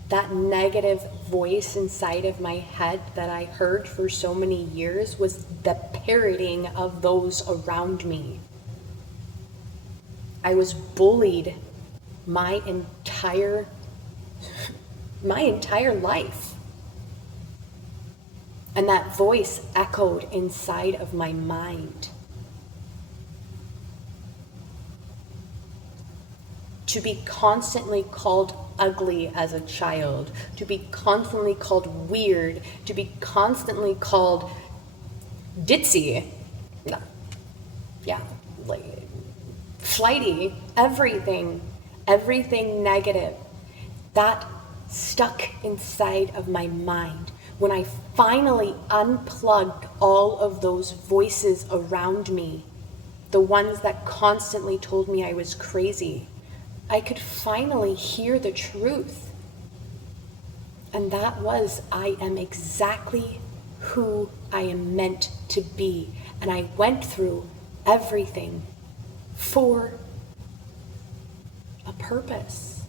That negative voice inside of my head that I heard for so many years was the parroting of those around me. I was bullied my entire life. And that voice echoed inside of my mind. To be constantly called ugly as a child, to be constantly called weird, to be constantly called ditzy, like flighty, everything negative, that stuck inside of my mind. When I finally unplugged all of those voices around me, the ones that constantly told me I was crazy, I could finally hear the truth. And that was, I am exactly who I am meant to be. And I went through everything for a purpose.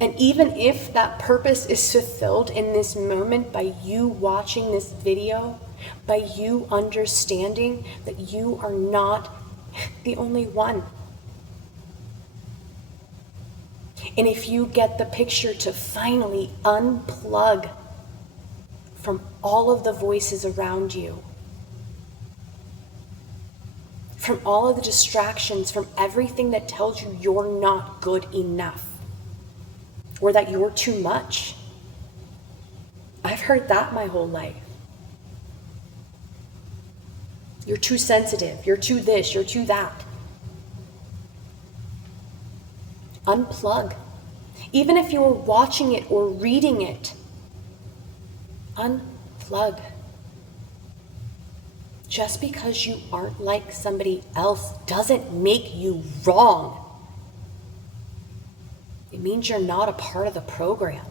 And even if that purpose is fulfilled in this moment by you watching this video, by you understanding that you are not the only one. And if you get the picture to finally unplug from all of the voices around you, from all of the distractions, from everything that tells you you're not good enough, or that you're too much. I've heard that my whole life. You're too sensitive, you're too this, you're too that. Unplug. Even if you're watching it or reading it, unplug. Just because you aren't like somebody else doesn't make you wrong. It means you're not a part of the program.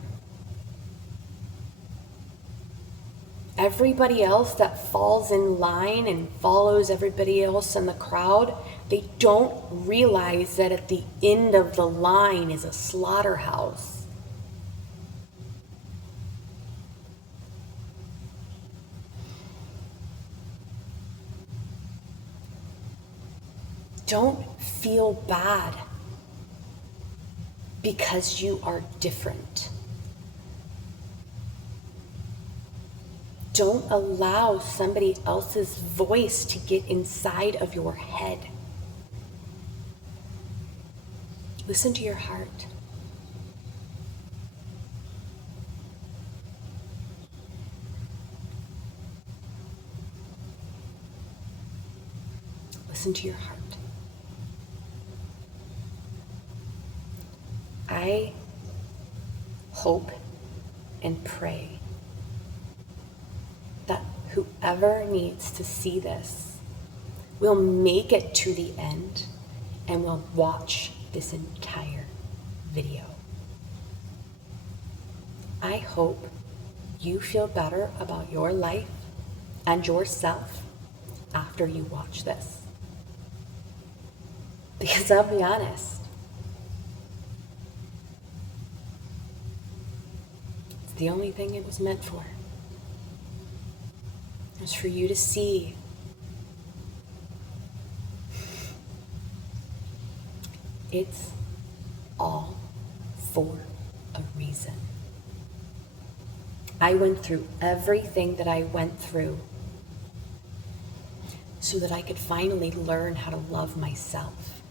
Everybody else that falls in line and follows everybody else in the crowd, they don't realize that at the end of the line is a slaughterhouse. Don't feel bad because you are different. Don't allow somebody else's voice to get inside of your head. Listen to your heart. Listen to your heart. I hope and pray that whoever needs to see this will make it to the end and will watch this entire video. I hope you feel better about your life and yourself after you watch this. Because I'll be honest, it's the only thing it was meant for. It was for you to see it's all for a reason. I went through everything that I went through so that I could finally learn how to love myself.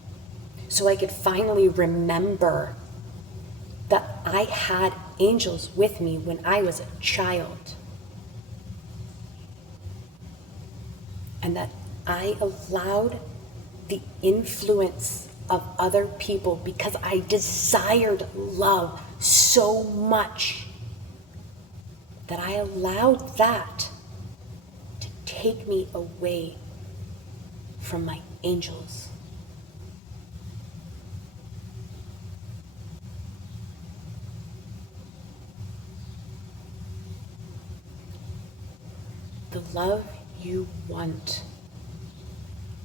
So I could finally remember that I had angels with me when I was a child. And that I allowed the influence of other people because I desired love so much that I allowed that to take me away from my angels. The love you want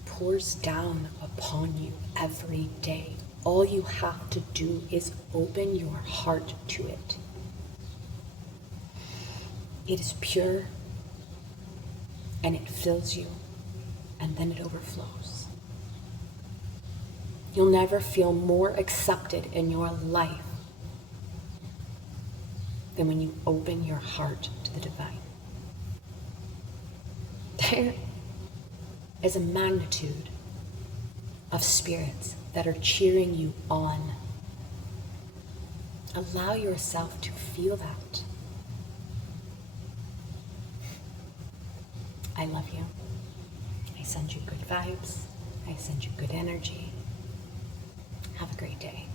pours down upon you every day. All you have to do is open your heart to it. It is pure and it fills you and then it overflows. You'll never feel more accepted in your life than when you open your heart to the divine. There is a magnitude of spirits that are cheering you on. Allow yourself to feel that. I love you. I send you good vibes. I send you good energy. Have a great day.